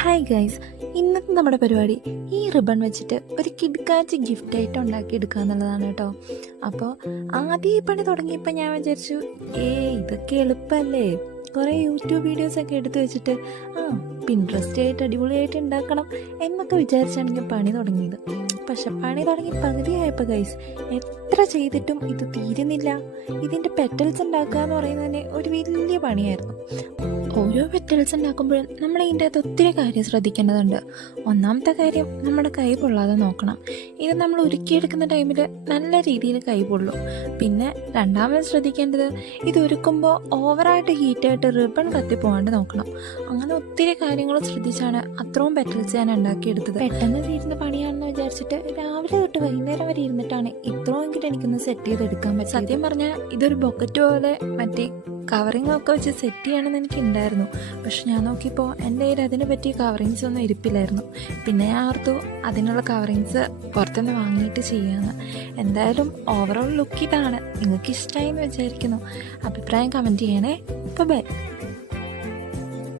Hi guys, ഇന്നത്തെ നമ്മുടെ പരിപാടി ഈ റിബൺ വെച്ചിട്ട് ഒരു കിഡ്കാച്ച് ഗിഫ്റ്റായിട്ട് ഉണ്ടാക്കിയെടുക്കുക എന്നുള്ളതാണ് കേട്ടോ. അപ്പോൾ ആദ്യം ഈ പണി തുടങ്ങിയപ്പോൾ ഞാൻ വിചാരിച്ചു ഇതൊക്കെ എളുപ്പമല്ലേ, കുറേ യൂട്യൂബ് വീഡിയോസൊക്കെ എടുത്ത് വെച്ചിട്ട് പിൻട്രസ്റ്റ് ആയിട്ട് അടിപൊളിയായിട്ട് ഉണ്ടാക്കണം എന്നൊക്കെ വിചാരിച്ചാണ് ഞാൻ പണി തുടങ്ങിയത്. പക്ഷെ പണി തുടങ്ങി പകുതിയായപ്പോൾ ഗൈസ് എത്ര ചെയ്തിട്ടും ഇത് തീരുന്നില്ല. ഇതിൻ്റെ പെറ്റൽസ് ഉണ്ടാക്കുക എന്ന് പറയുന്നത് തന്നെ ഒരു വലിയ പണിയായിരുന്നു. ഓരോ പെറ്റൽസ് ഉണ്ടാക്കുമ്പോഴും നമ്മൾ ഇതിൻ്റെ അകത്ത് ഒത്തിരി കാര്യം ശ്രദ്ധിക്കേണ്ടതുണ്ട്. ഒന്നാമത്തെ കാര്യം, നമ്മുടെ കൈ പൊള്ളാതെ നോക്കണം. ഇത് നമ്മൾ ഉരുക്കിയെടുക്കുന്ന ടൈമിൽ നല്ല രീതിയിൽ കൈ പൊള്ളും. പിന്നെ രണ്ടാമത് ശ്രദ്ധിക്കേണ്ടത്, ഇത് ഉരുക്കുമ്പോൾ ഓവറായിട്ട് ഹീറ്റായിട്ട് റിബൺ കത്തിപ്പോകാണ്ട് നോക്കണം. അങ്ങനെ ഒത്തിരി കാര്യങ്ങൾ ശ്രദ്ധിച്ചാണ് അത്രയും പെറ്റൽസ് ഞാൻ ഉണ്ടാക്കിയെടുത്തത്. പെട്ടെന്ന് തീരുന്ന പണിയാണെന്ന് വിചാരിച്ചിട്ട് രാവിലെ തൊട്ട് വൈകുന്നേരം വരെ ഇരുന്നിട്ടാണ് ഇത്രയെങ്കിലും എനിക്കൊന്ന് സെറ്റ് ചെയ്തെടുക്കാൻ പറ്റും. സത്യം പറഞ്ഞാൽ ഇതൊരു ബൊക്കറ്റ് പോലെ മറ്റേ കവറിങ് ഒക്കെ വെച്ച് സെറ്റ് ചെയ്യണമെന്ന് എനിക്കുണ്ടായിരുന്നു. പക്ഷെ ഞാൻ നോക്കിയപ്പോൾ എൻ്റെ കയ്യിൽ അതിനെ പറ്റിയ കവറിങ്സ് ഒന്നും ഇരിപ്പില്ലായിരുന്നു. പിന്നെ ഞാൻ ഓർത്തു അതിനുള്ള കവറിങ്സ് പുറത്തുനിന്ന് വാങ്ങിയിട്ട് ചെയ്യാമെന്ന്. എന്തായാലും ഓവറോൾ ലുക്ക് ഇതാണ്. നിങ്ങൾക്ക് ഇഷ്ടമായി എന്ന് വിചാരിക്കുന്നു. അഭിപ്രായം കമൻറ്റ് ചെയ്യണേ. ബൈ.